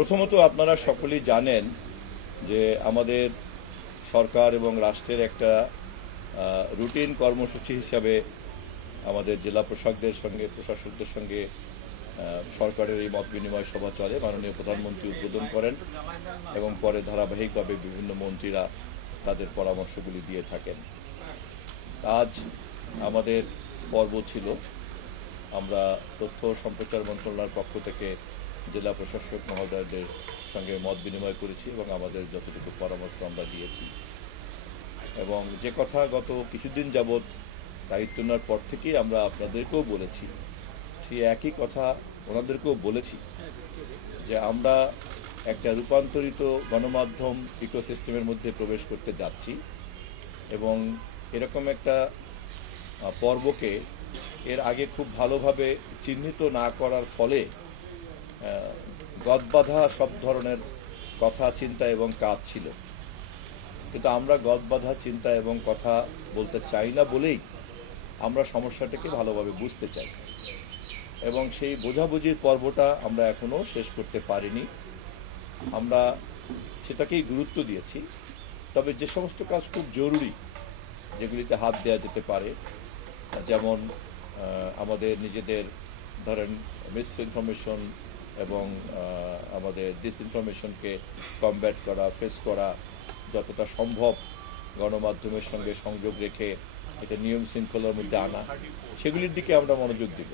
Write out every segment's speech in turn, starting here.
প্রথমত আপনারা সকলেই জানেন যে আমাদের সরকার এবং রাষ্ট্রের একটা রুটিন কর্মসূচি হিসাবে আমাদের জেলা প্রশাসকদের সঙ্গে সরকারের এই মত বিনিময় সভা চলে। মাননীয় প্রধানমন্ত্রী উদ্বোধন করেন এবং পরে ধারাবাহিকভাবে বিভিন্ন মন্ত্রীরা তাদের পরামর্শগুলি দিয়ে থাকেন। আজ আমাদের পর্ব ছিল, আমরা তথ্য ও সম্প্রচার মন্ত্রণালয়ের পক্ষ থেকে জেলা প্রশাসক মহোদয়দের সঙ্গে মত বিনিময় করেছি এবং আমাদের যতটুকু পরামর্শ আমরা দিয়েছি। এবং যে কথা গত কিছুদিন যাবৎ দায়িত্ব নেওয়ার পর থেকেই আমরা আপনাদেরকেও বলেছি, সেই একই কথা ওনাদেরকেও বলেছি যে আমরা একটা রূপান্তরিত গণমাধ্যম ইকোসিস্টেমের মধ্যে প্রবেশ করতে যাচ্ছি এবং এরকম একটা পর্বকে এর আগে খুব ভালোভাবে চিহ্নিত না করার ফলে গদবাঁধা সব ধরনের কথা, চিন্তা এবং কাজ ছিল। কিন্তু আমরা গদবাঁধা চিন্তা এবং কথা বলতে চাই না বলেই আমরা সমস্যাটাকে ভালোভাবে বুঝতে চাই এবং সেই বোঝাবুঝির পর্বটা আমরা এখনও শেষ করতে পারিনি। আমরা সেটাকেই গুরুত্ব দিয়েছি। তবে যে সমস্ত কাজ খুব জরুরি, যেগুলিতে হাত দেওয়া যেতে পারে, যেমন আমাদের নিজেদের ধরেন মিসইনফরমেশন এবং আমাদের ডিসইনফরমেশনকে কমব্যাট করা, ফেস করা, যতটা সম্ভব গণমাধ্যমের সঙ্গে সংযোগ রেখে এটা নিয়ম শৃঙ্খলার মধ্যে আনা, সেগুলির দিকে আমরা মনোযোগ দিব।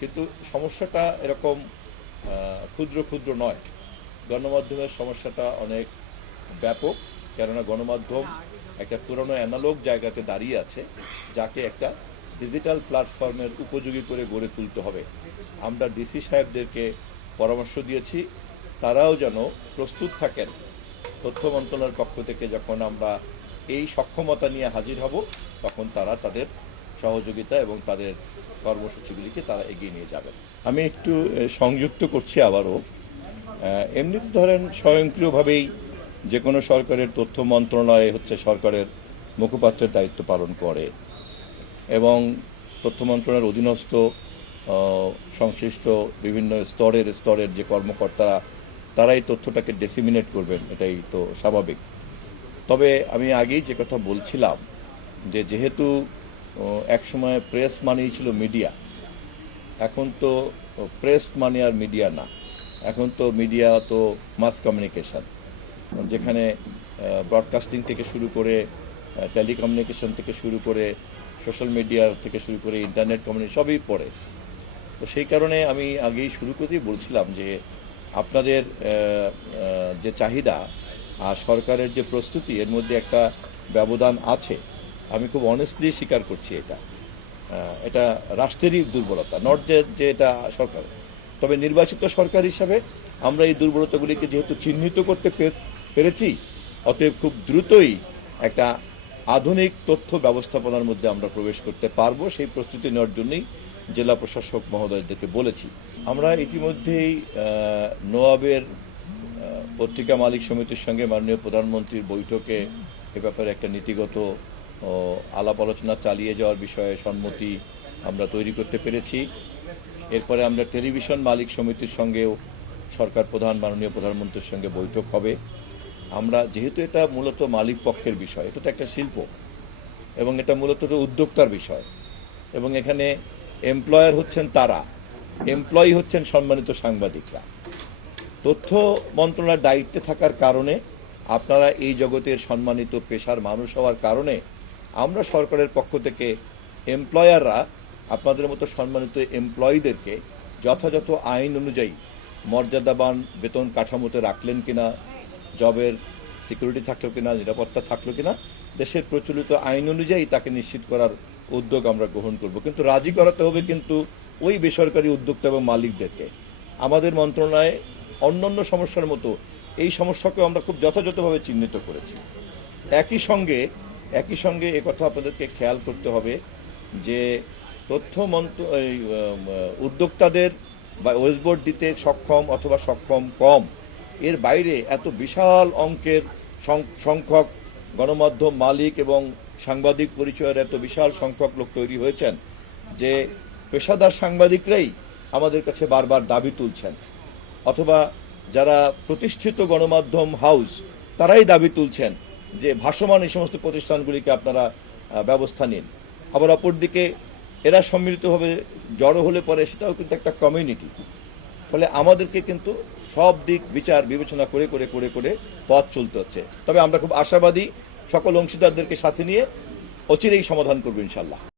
কিন্তু সমস্যাটা এরকম ক্ষুদ্র ক্ষুদ্র নয়। গণমাধ্যমের সমস্যাটা অনেক ব্যাপক, কেননা গণমাধ্যম একটা পুরনো অ্যানালগ জায়গাতে দাঁড়িয়ে আছে, যাকে একটা ডিজিটাল প্ল্যাটফর্মের উপযোগী করে গড়ে তুলতে হবে। আমরা ডিসি সাহেবদেরকে পরামর্শ দিয়েছি, তারাও যেন প্রস্তুত থাকেন তথ্য মন্ত্রণালয়ের পক্ষ থেকে যখন আমরা এই সক্ষমতা নিয়ে হাজির হব, তখন তারা তাদের সহযোগিতা এবং তাদের কর্মসূচিগুলিকে তারা এগিয়ে নিয়ে যাবেন। আমি একটু সংযুক্ত করছি আবারও। এমনিতে ধরেন স্বয়ংক্রিয়ভাবেই যে কোনো সরকারের তথ্য মন্ত্রণালয় হচ্ছে সরকারের মুখপাত্রের দায়িত্ব পালন করে এবং তথ্য মন্ত্রণালয়ের অধীনস্থ সংশ্লিষ্ট বিভিন্ন স্তরের যে কর্মকর্তারা, তারাই তথ্যটাকে ডিসেমিনেট করবেন, এটাই তো স্বাভাবিক। তবে আমি আগেই যে কথা বলছিলাম যে যেহেতু একসময় প্রেস মানেই ছিল মিডিয়া, এখন তো প্রেস মানে আর মিডিয়া না, এখন তো মিডিয়া তো মাস কমিউনিকেশন, যেখানে ব্রডকাস্টিং থেকে শুরু করে টেলিকমিউনিকেশন থেকে শুরু করে সোশ্যাল মিডিয়া থেকে শুরু করে ইন্টারনেট কমিউনিকেশন সবই পড়ে। তো সেই কারণে আমি আগেই শুরু করেই বলছিলাম যে আপনাদের যে চাহিদা আর সরকারের যে প্রস্তুতি, এর মধ্যে একটা ব্যবধান আছে। আমি খুব অনেস্টলি স্বীকার করছি, এটা রাষ্ট্রেরই দুর্বলতা, নট যে এটা সরকার। তবে নির্বাচিত সরকার হিসাবে আমরা এই দুর্বলতাগুলিকে যেহেতু চিহ্নিত করতে পেরেছি, অতএব খুব দ্রুতই একটা আধুনিক তথ্য ব্যবস্থাপনার মধ্যে আমরা প্রবেশ করতে পারবো। সেই প্রস্তুতি নেওয়ার জন্যই জেলা প্রশাসক মহোদয়দেরকে বলেছি। আমরা ইতিমধ্যেই নোয়াবের পত্রিকা মালিক সমিতির সঙ্গে মাননীয় প্রধানমন্ত্রীর বৈঠকে এ ব্যাপারে একটা নীতিগত আলাপ আলোচনা চালিয়ে যাওয়ার বিষয়ে সম্মতি আমরা তৈরি করতে পেরেছি। এরপরে আমরা টেলিভিশন মালিক সমিতির সঙ্গেও সরকার প্রধান মাননীয় প্রধানমন্ত্রীর সঙ্গে বৈঠক হবে। আমরা যেহেতু এটা মূলত মালিক পক্ষের বিষয়, এটা তো একটা শিল্প এবং এটা মূলত উদ্যোক্তার বিষয় এবং এখানে এমপ্লয়ার হচ্ছেন তারা, এমপ্লয়ি হচ্ছেন সম্মানিত সাংবাদিকরা। তথ্য মন্ত্রণালয়ের দায়িত্বে থাকার কারণে, আপনারা এই জগতের সম্মানিত পেশার মানুষ হওয়ার কারণে আমরা সরকারের পক্ষ থেকে এমপ্লয়াররা আপনাদের মতো সম্মানিত এমপ্লয়িদেরকে যথাযথ আইন অনুযায়ী মর্যাদাবান বেতন কাঠামোতে রাখলেন কিনা, জবের সিকিউরিটি থাকলো কিনা, নিরাপত্তা থাকলো কিনা, দেশের প্রচলিত আইন অনুযায়ী তাকে নিশ্চিত করার উদ্যোগ আমরা গ্রহণ করব। কিন্তু রাজি করাতে হবে কিন্তু ওই বেসরকারি উদ্যোক্তা এবং মালিকদেরকে। আমাদের মন্ত্রণালয়ে অন্যান্য সমস্যার মতো এই সমস্যাকেও আমরা খুব যথাযথভাবে চিহ্নিত করেছি। একই সঙ্গে একথা আপনাদেরকে খেয়াল করতে হবে যে তথ্য উদ্যোক্তাদের বা ওয়েস্টবোর্ড দিতে সক্ষম অথবা সক্ষম কম, এর বাইরে এত বিশাল অঙ্কের সংখ্যক গণমাধ্যম মালিক এবং সাংবাদিক পরিচয়ের এত বিশাল সংখ্যক লোক তৈরি হয়েছেন যে পেশাদার সাংবাদিকরাই আমাদের কাছে বারবার দাবি তুলছেন, অথবা যারা প্রতিষ্ঠিত গণমাধ্যম হাউস তারাই দাবি তুলছেন যে ভাসমান এই সমস্ত প্রতিষ্ঠানগুলিকে আপনারা ব্যবস্থা নিন। আবার অপরদিকে এরা সম্মিলিতভাবে জড়ো হলে পরে সেটাও কিন্তু একটা কমিউনিটি। ফলে আমাদেরকে কিন্তু সব দিক বিচার বিবেচনা করে করে করে করে পথ চলতে হচ্ছে। তবে আমরা খুব আশাবাদী সকল অংশীদারদেরকে সাথে নিয়ে অচিরেই সমাধান করবো ইনশাল্লাহ।